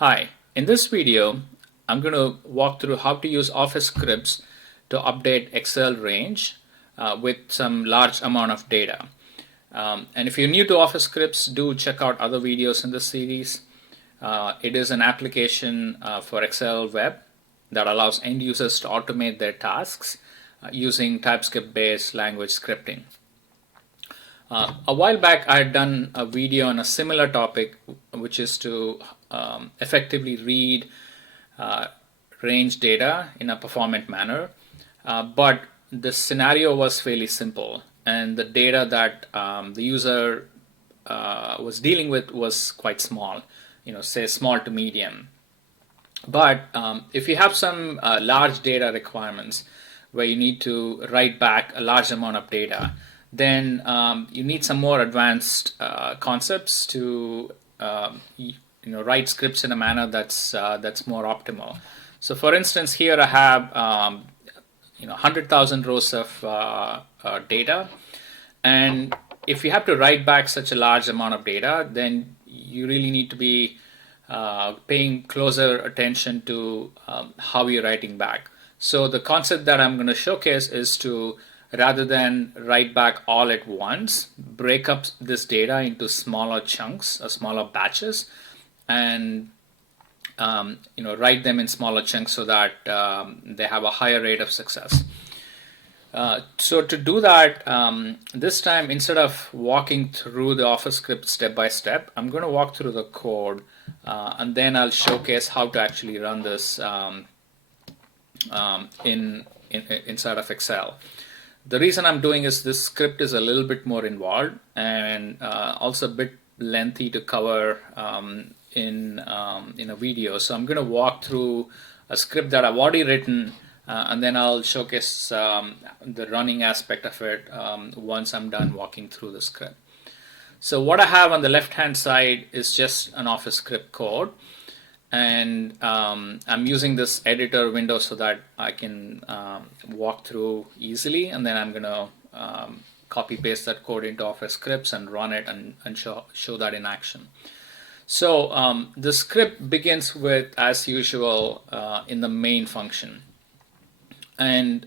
Hi, in this video, I'm going to walk through how to use Office scripts to update Excel range with some large amount of data. And if you're new to Office scripts, do check out other videos in this series. It is an application for Excel web that allows end users to automate their tasks using TypeScript-based language scripting. A while back, I had done a video on a similar topic, which is to effectively read range data in a performant manner. But the scenario was fairly simple, and the data that the user was dealing with was quite small, say small to medium. But if you have some large data requirements where you need to write back a large amount of data, then you need some more advanced concepts to write scripts in a manner that's more optimal. So, for instance, here I have 100,000 rows of data, and if you have to write back such a large amount of data, then you really need to be paying closer attention to how you're writing back. So the concept that I'm going to showcase is to, rather than write back all at once, break up this data into smaller chunks or smaller batches, and write them in smaller chunks so that they have a higher rate of success. So to do that, this time, instead of walking through the Office script step by step, I'm going to walk through the code, and then I'll showcase how to actually run this inside of Excel. The reason I'm doing is this script is a little bit more involved and also a bit lengthy to cover in a video. So I'm going to walk through a script that I've already written, and then I'll showcase the running aspect of it once I'm done walking through the script. So what I have on the left-hand side is just an Office script code, and I'm using this editor window so that I can walk through easily, and then I'm going to copy paste that code into Office scripts and run it and show that in action. So the script begins with, as usual, in the main function. And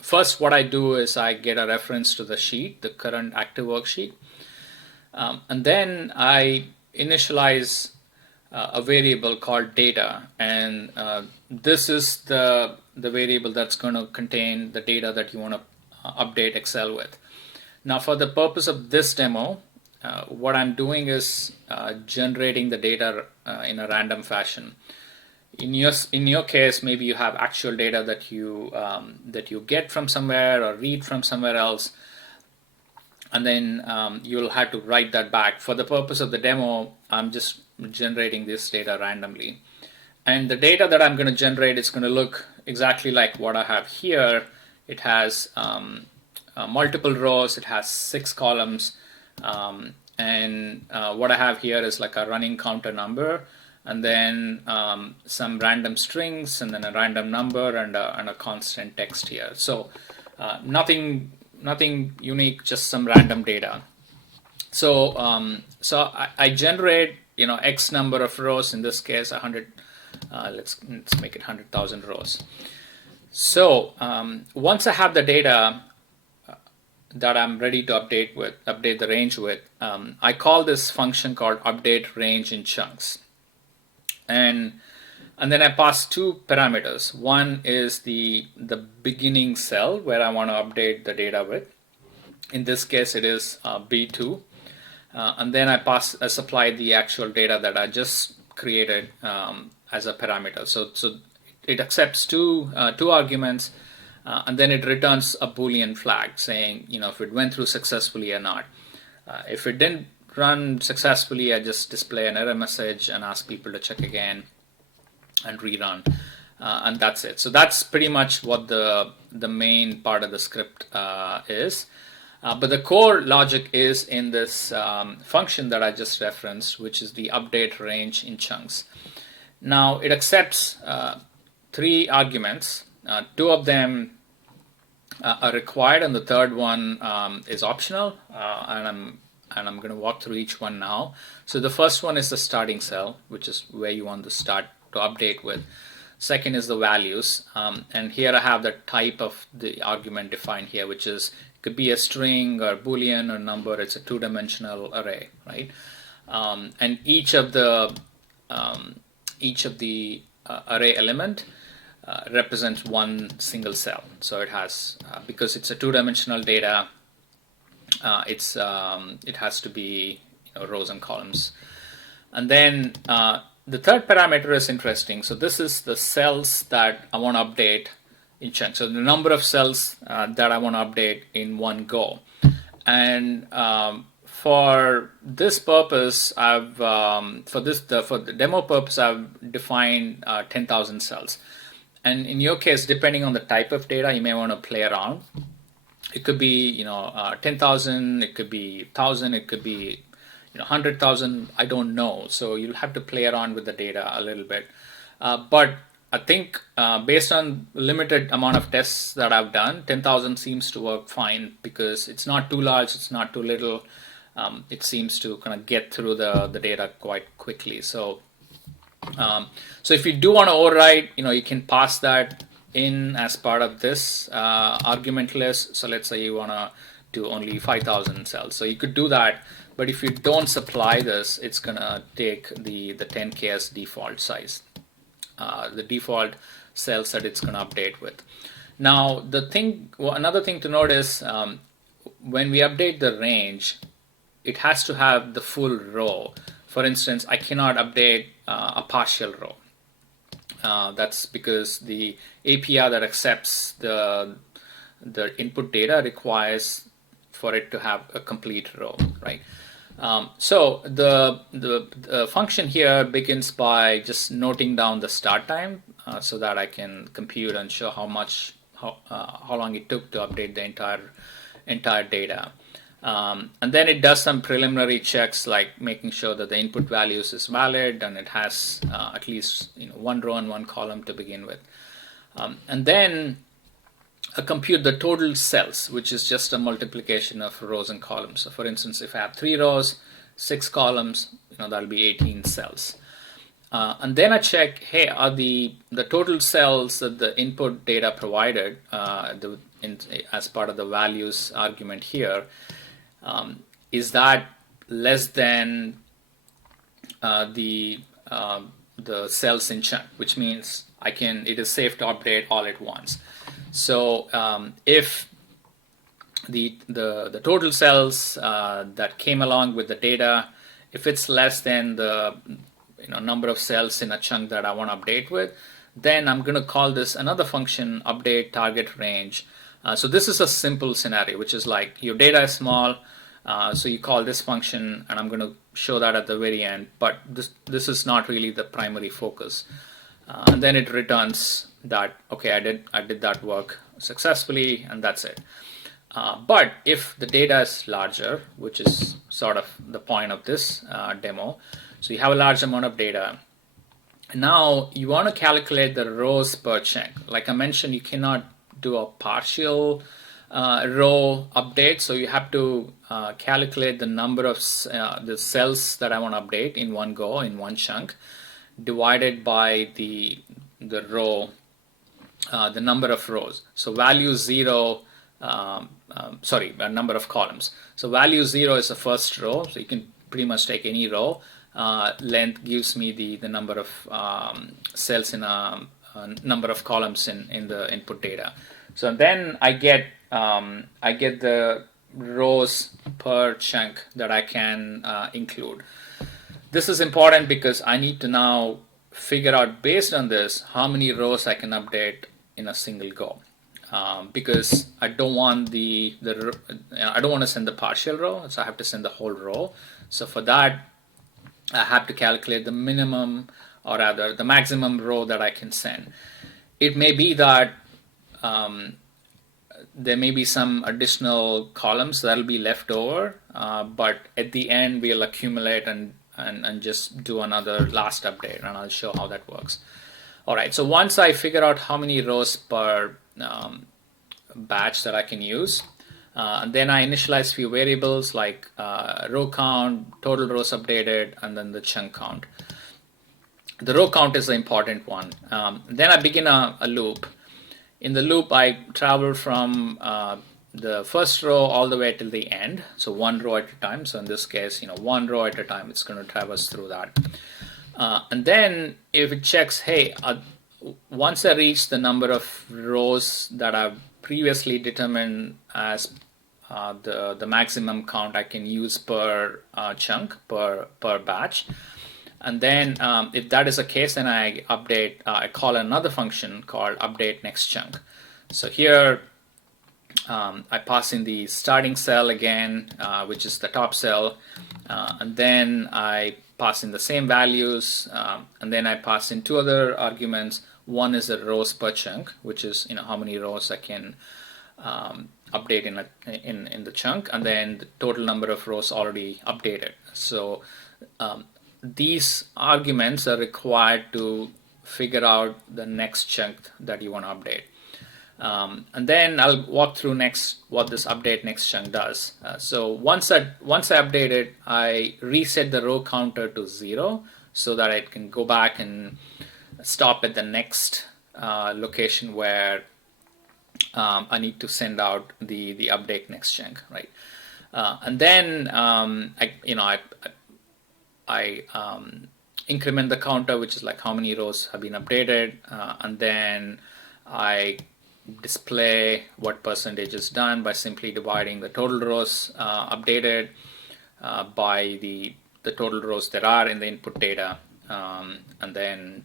first what I do is I get a reference to the sheet, the current active worksheet, and then I initialize a variable called data, and this is the variable that's going to contain the data that you want to update Excel with. Now, for the purpose of this demo, what I'm doing is generating the data in a random fashion. In your case, maybe you have actual data that you get from somewhere or read from somewhere else, and then you'll have to write that back. For the purpose of the demo, I'm just generating this data randomly, and the data that I'm going to generate is going to look exactly like what I have here. It has multiple rows, it has 6 columns, and what I have here is like a running counter number, and then some random strings, and then a random number, and a constant text here. So nothing unique, just some random data. So I generate X number of rows. In this case, 100. Let's make it 100,000 rows. So once I have the data that I'm ready to update the range with, I call this function called update range in chunks, and then I pass 2 parameters. One is the beginning cell where I want to update the data with. In this case, it is B2. And then I supply the actual data that I just created as a parameter. So it accepts two arguments, and then it returns a Boolean flag saying if it went through successfully or not. If it didn't run successfully, I just display an error message and ask people to check again and rerun, and that's it. So that's pretty much what the main part of the script is. But the core logic is in this function that I just referenced, which is the update range in chunks. Now it accepts 3 arguments. 2 of them are required, and the third one is optional. And and I'm going to walk through each one now. So the first one is the starting cell, which is where you want to start to update with. Second is the values, and here I have the type of the argument defined here, which is it could be a string or boolean or number. It's a two-dimensional array, right? And each of the array element represents one single cell. So it has because it's a two-dimensional data, it has to be rows and columns. And then the third parameter is interesting. So this is the cells that I want to update in chunks. So the number of cells that I want to update in one go. And for this purpose, I've for the demo purpose, I've defined 10,000 cells. And in your case, depending on the type of data, you may want to play around. It could be 10,000. It could be 1,000. It could be 100,000. I don't know. So you'll have to play around with the data a little bit. But I think based on limited amount of tests that I've done, 10,000 seems to work fine because it's not too large. It's not too little. It seems to kind of get through the data quite quickly. So if you do want to override, you can pass that in as part of this argument list. So let's say you want to do only 5,000 cells. So you could do that, but if you don't supply this, it's going to take the 10K as default size, the default cells that it's going to update with. Now, another thing to note is when we update the range, it has to have the full row. For instance, I cannot update a partial row. That's because the API that accepts the input data requires for it to have a complete row, right? So the function here begins by just noting down the start time so that I can compute and show how long it took to update the entire data. And then it does some preliminary checks like making sure that the input values is valid and it has at least one row and one column to begin with. And then compute the total cells, which is just a multiplication of rows and columns. So for instance, if I have 3 rows, 6 columns, that'll be 18 cells. And then I check, hey, are the total cells that the input data provided as part of the values argument here, is that less than the cells in chunk, which means it is safe to update all at once. So if the total cells that came along with the data, if it's less than the number of cells in a chunk that I want to update with, then I'm going to call this another function, update target range. So this is a simple scenario, which is like your data is small, so you call this function, and I'm going to show that at the very end. But this is not really the primary focus. And then it returns that, okay, I did that work successfully, and that's it. But if the data is larger, which is sort of the point of this demo, so you have a large amount of data. Now you want to calculate the rows per chunk. Like I mentioned, you cannot do a partial row update, so you have to calculate the number of the cells that I want to update in one go, in one chunk, divided by the row, the number of rows. So value 0, number of columns. So value 0 is the first row, so you can pretty much take any row. Length gives me the number of cells in a number of columns in the input data. So then I get the rows per chunk that I can include. This is important because I need to now figure out, based on this, how many rows I can update in a single go. Because I don't want I don't want to send the partial row, so I have to send the whole row. So for that, I have to calculate the minimum, or rather the maximum row that I can send. It may be that there may be some additional columns that will be left over, but at the end we'll accumulate and just do another last update, and I'll show how that works. All right, so once I figure out how many rows per batch that I can use, And then I initialize few variables like row count, total rows updated, and then the chunk count. The row count is the important one. Then I begin a loop. In the loop, I travel from the first row all the way till the end. So one row at a time. So in this case, one row at a time, it's going to traverse through that. And then if it checks, hey, once I reach the number of rows that I've previously determined as the maximum count I can use per chunk, per batch. And then if that is the case, then I update, I call another function called update next chunk. So here I pass in the starting cell again, which is the top cell, and then I pass in the same values, and then I pass in two other arguments. One is the rows per chunk, which is how many rows I can update in the chunk, and then the total number of rows already updated. So these arguments are required to figure out the next chunk that you want to update. And then I'll walk through next what this update next chunk does. So once I update it, I reset the row counter to 0 so that it can go back and stop at the next location where I need to send out the update next chunk, right? And then I increment the counter, which is like how many rows have been updated, and then I display what percentage is done by simply dividing the total rows updated by the total rows there are in the input data, and then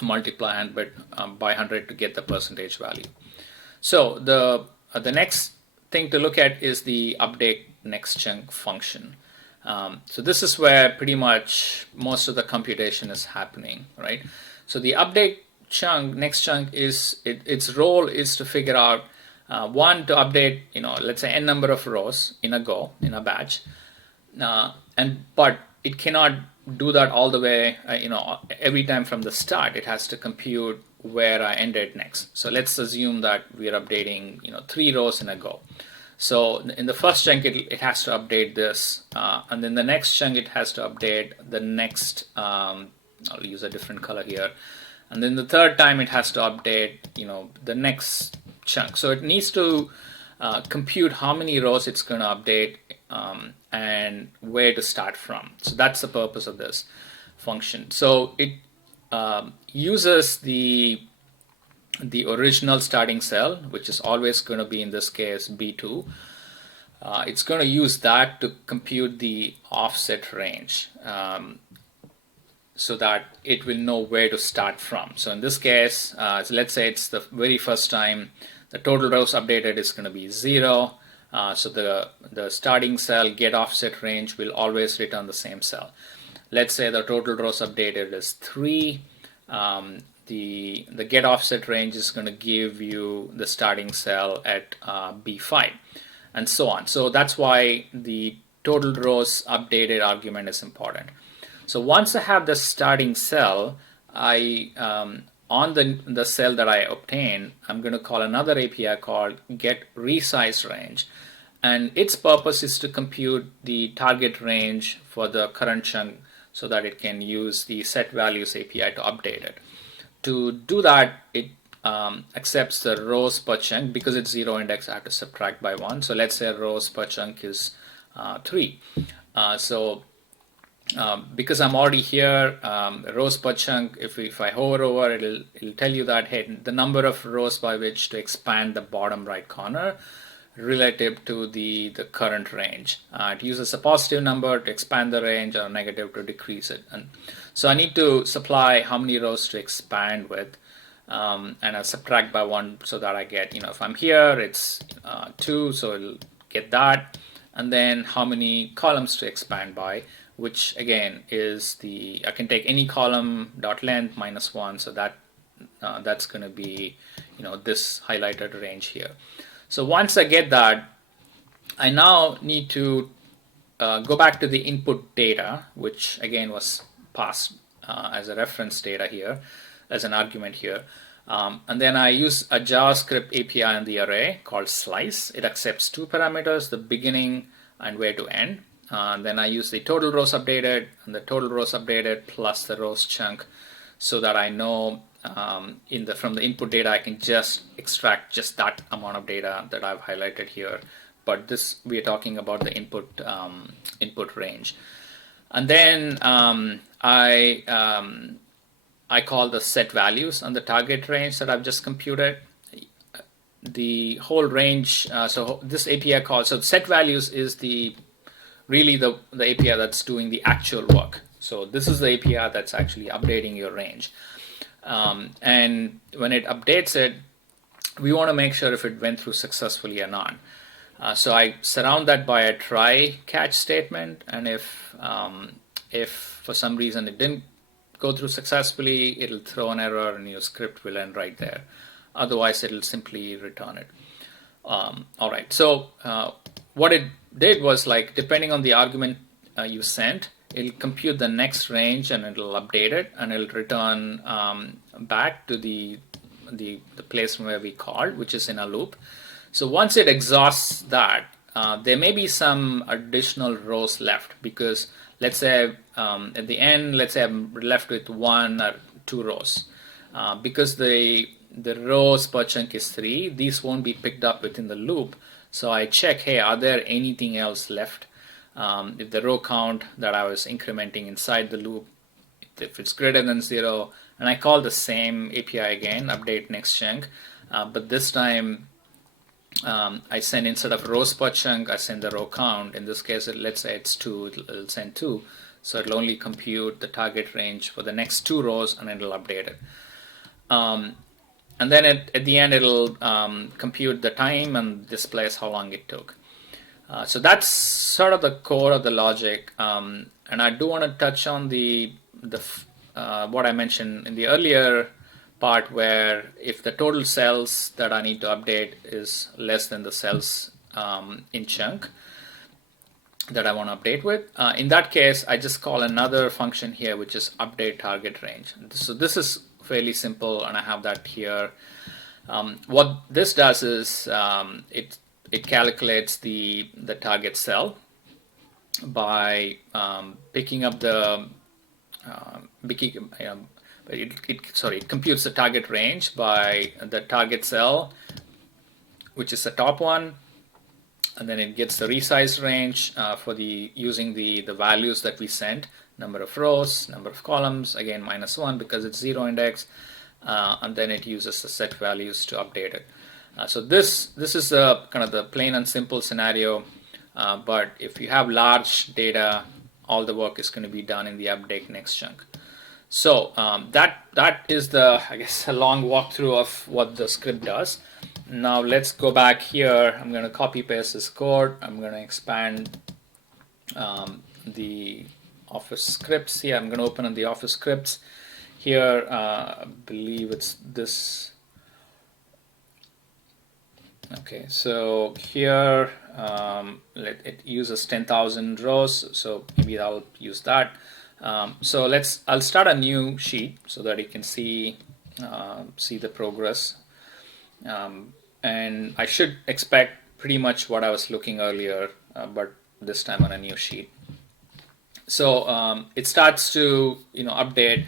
multiply by 100 to get the percentage value. So the next thing to look at is the update next chunk function. So this is where pretty much most of the computation is happening, right? So the update chunk, next chunk, is its role is to figure out one, to update let's say n number of rows in a batch, but it cannot do that all the way every time from the start. It has to compute where I ended next. So let's assume that we're updating 3 rows in a go. So in the first chunk, it has to update this, and then the next chunk it has to update the next. I'll use a different color here, and then the third time it has to update the next chunk. So it needs to compute how many rows it's going to update and where to start from. So that's the purpose of this function. So it uses the original starting cell, which is always going to be, in this case, B2. It's going to use that to compute the offset range so that it will know where to start from. So in this case, so let's say it's the very first time the total rows updated is going to be 0. So the starting cell get offset range will always return the same cell. Let's say the total rows updated is 3. The get offset range is going to give you the starting cell at B5, and so on. So that's why the total rows updated argument is important. So once I have the starting cell, on the cell that I obtain, I'm going to call another API called get resize range, and its purpose is to compute the target range for the current chunk so that it can use the set values API to update it. To do that, it accepts the rows per chunk. Because it's 0 index, I have to subtract by 1. So let's say rows per chunk is 3. Because I'm already here, rows per chunk, if I hover over, it'll tell you that, hey, the number of rows by which to expand the bottom right corner relative to the current range. It uses a positive number to expand the range or negative to decrease it. And so I need to supply how many rows to expand with, and I subtract by 1 so that I get, if I'm here, it's 2, so it'll get that. And then how many columns to expand by, which again is I can take any column dot length minus 1, so that's going to be, this highlighted range here. So once I get that, I now need to go back to the input data, which again was passed as a reference data here, as an argument here. And then I use a JavaScript API in the array called slice. It accepts two parameters, the beginning and where to end. Then I use the total rows updated and the total rows updated plus the rows chunk, so that I know from the input data I can just extract just that amount of data that I've highlighted here. But this, we are talking about the input range. And then I call the set values on the target range that I've just computed. The whole range, so this API call, so set values is really the API that's doing the actual work. So this is the API that's actually updating your range. And when it updates it, we want to make sure if it went through successfully or not. So I surround that by a try catch statement, and if for some reason it didn't go through successfully, it'll throw an error and your script will end right there. Otherwise, it'll simply return it. All right, so what it did was, like, depending on the argument you sent, it'll compute the next range and it'll update it, and it'll return back to the place where we called, which is in a loop. So once it exhausts that, there may be some additional rows left, because let's say at the end, let's say I'm left with 1 or 2 rows. Because the rows per chunk is 3, these won't be picked up within the loop. So I check, hey, are there anything else left? If the row count that I was incrementing inside the loop, if it's greater than 0, and I call the same API again, update next chunk, but this time I send, instead of rows per chunk, I send the row count. In this case, let's say it's 2, it'll send 2. So it'll only compute the target range for the next 2 rows, and it'll update it. And then at the end, it'll compute the time and displays how long it took. So that's sort of the core of the logic. And I do want to touch on what I mentioned in the earlier part, where if the total cells that I need to update is less than the cells in chunk that I want to update with, in that case, I just call another function here, which is update target range. So this is fairly simple, and I have that here. What this does is it calculates the target cell by picking up the it computes the target range by the target cell, which is the top one, and then it gets the resize range for using the values that we sent, number of rows, number of columns, again -1 because it's 0 index, and then it uses the set values to update it. So this is the kind of the plain and simple scenario, but if you have large data, all the work is going to be done in the update next chunk. So that is I guess, a long walkthrough of what the script does. Now let's go back here. I'm going to copy paste this code. I'm going to expand the Office scripts here. I'm going to open up the Office scripts here. I believe it's this. Okay, so here it uses 10,000 rows, so maybe I'll use that. So I'll start a new sheet so that you can see the progress, and I should expect pretty much what I was looking earlier, but this time on a new sheet. So it starts to update.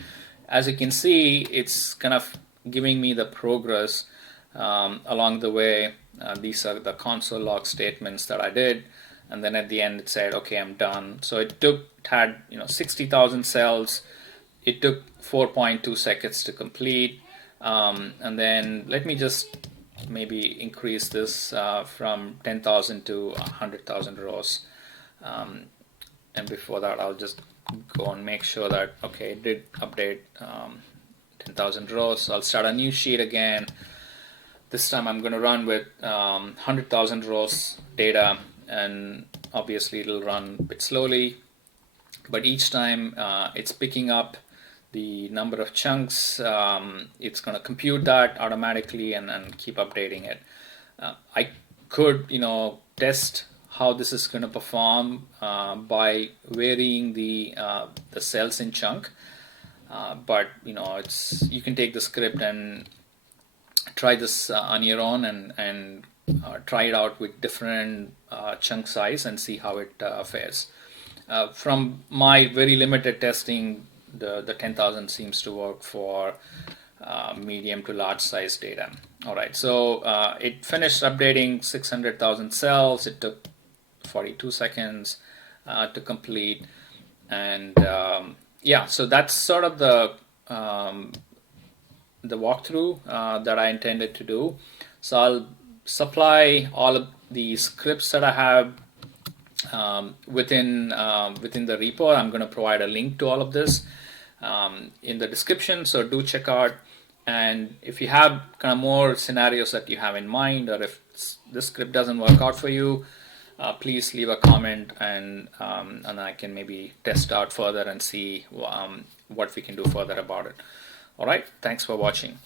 As you can see, it's kind of giving me the progress along the way. These are the console log statements that I did, and then at the end it said, okay, I'm done. So it had 60,000 cells. It took 4.2 seconds to complete, and then let me just maybe increase this from 10,000 to 100,000 rows, and before that I'll just go and make sure that, okay, it did update 10,000 rows. So I'll start a new sheet again. This time I'm going to run with 100,000 rows data, and obviously it'll run a bit slowly, but each time it's picking up the number of chunks, it's going to compute that automatically and keep updating it. I could test how this is going to perform by varying the cells in chunk, but you can take the script and try this on your own and try it out with different chunk size and see how it fares. From my very limited testing, the 10,000 seems to work for medium to large size data. All right, so it finished updating 600,000 cells. It took 42 seconds to complete. And yeah, so that's sort of the walkthrough that I intended to do. So I'll supply all of the scripts that I have within the repo. I'm going to provide a link to all of this in the description, so do check out. And if you have kind of more scenarios that you have in mind, or if this script doesn't work out for you, please leave a comment, and I can maybe test out further and see what we can do further about it. All right, thanks for watching.